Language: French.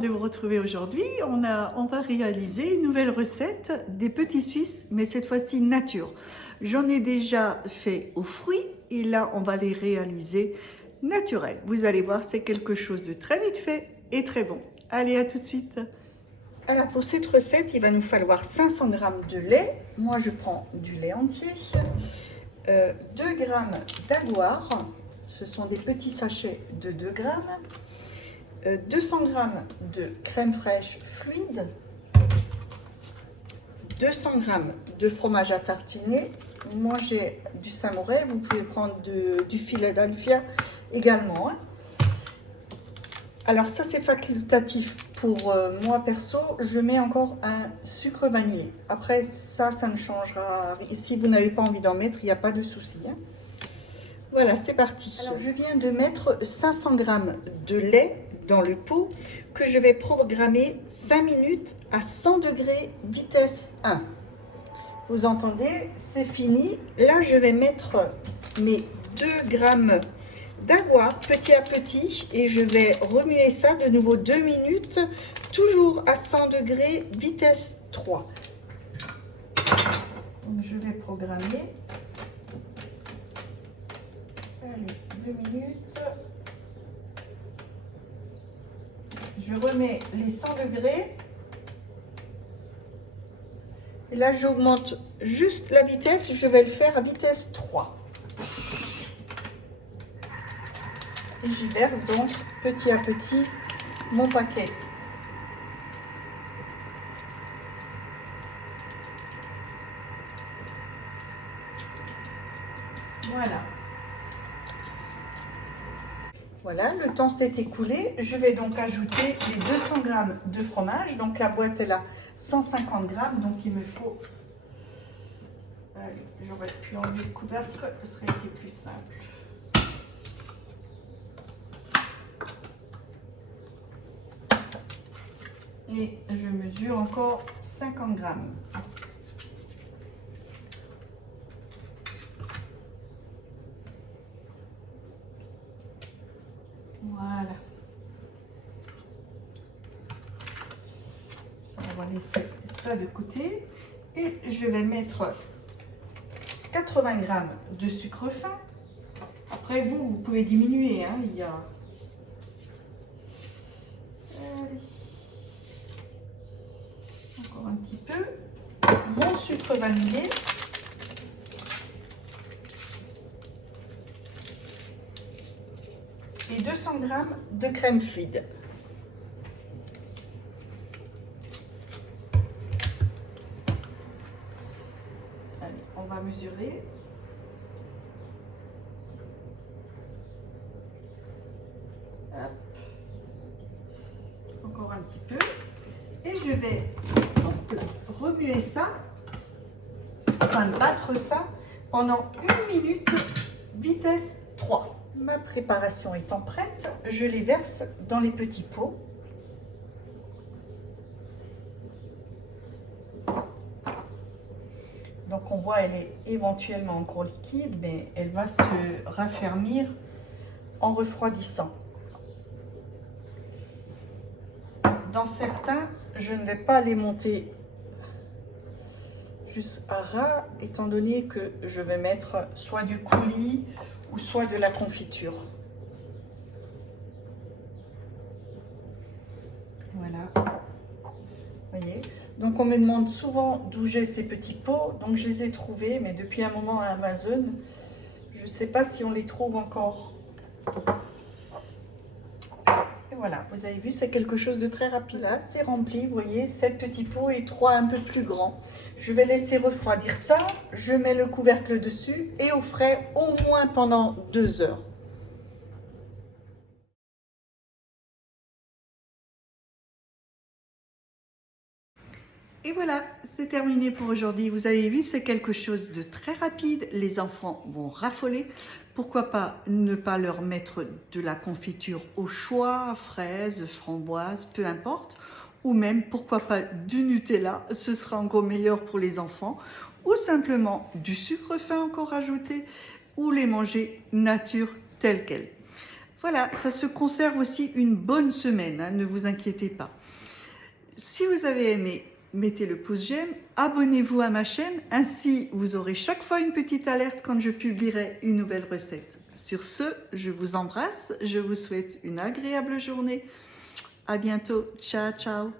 de vous retrouver aujourd'hui. On va réaliser une nouvelle recette des petits Suisses, mais cette fois-ci nature. J'en ai déjà fait aux fruits et là, on va les réaliser naturels. Vous allez voir, c'est quelque chose de très vite fait et très bon. Allez, à tout de suite. Alors, pour cette recette, il va nous falloir 500 g de lait. Moi, je prends du lait entier. 2 g d'aguar. Ce sont des petits sachets de 2 g. 200 g de crème fraîche fluide, 200 g de fromage à tartiner. Moi j'ai du Saint-Moré, vous pouvez prendre du Philadelphia également. Alors ça c'est facultatif pour moi perso, je mets encore un sucre vanillé. Après ça ne changera, si vous n'avez pas envie d'en mettre, il n'y a pas de souci. Voilà, c'est parti. Alors je viens de mettre 500 g de lait dans le pot que je vais programmer 5 minutes à 100 degrés vitesse 1. Vous entendez, c'est fini. Là, je vais mettre mes 2 g d'aguar petit à petit et je vais remuer ça de nouveau 2 minutes, toujours à 100 degrés vitesse 3. Donc, je vais programmer. Allez, 2 minutes. Je remets les 100 degrés. Et là, j'augmente juste la vitesse. Je vais le faire à vitesse 3. Et j'y verse donc petit à petit mon paquet. Voilà. Voilà, le temps s'est écoulé. Je vais donc ajouter les 200 g de fromage. Donc la boîte est à 150 g, donc il me faut... Allez, j'aurais pu enlever le couvercle, ce serait été plus simple. Et je mesure encore 50 g. Voilà. Ça, on va laisser ça de côté. Et je vais mettre 80 g de sucre fin. Après, vous pouvez diminuer. Hein, il y a... Allez. Encore un petit peu. Mon sucre vanillé. Et 200 g de crème fluide. Allez, on va mesurer. Hop. Encore un petit peu. Et je vais remuer ça, enfin battre ça pendant 1 minute, vitesse 3. Ma préparation étant prête, je les verse dans les petits pots. Donc on voit, elle est éventuellement encore liquide, mais elle va se raffermir en refroidissant. Dans certains, je ne vais pas les monter juste à ras, étant donné que je vais mettre soit du coulis ou soit de la confiture. Voilà. Vous voyez. Donc on me demande souvent d'où j'ai ces petits pots. Donc je les ai trouvés, mais depuis un moment à Amazon, je ne sais pas si on les trouve encore. Et voilà, vous avez vu, c'est quelque chose de très rapide. Là, c'est rempli, vous voyez, 7 petits pots et 3 un peu plus grands. Je vais laisser refroidir ça. Je mets le couvercle dessus et au frais au moins pendant 2 heures. Et voilà, c'est terminé pour aujourd'hui. Vous avez vu, c'est quelque chose de très rapide. Les enfants vont raffoler. Pourquoi pas ne pas leur mettre de la confiture au choix, fraises, framboises, peu importe. Ou même, pourquoi pas du Nutella, ce sera encore meilleur pour les enfants. Ou simplement du sucre fin encore ajouté. Ou les manger nature telle qu'elle. Voilà, ça se conserve aussi une bonne semaine, hein, ne vous inquiétez pas. Si vous avez aimé, mettez le pouce j'aime, abonnez-vous à ma chaîne, ainsi vous aurez chaque fois une petite alerte quand je publierai une nouvelle recette. Sur ce, je vous embrasse, je vous souhaite une agréable journée. À bientôt, ciao ciao.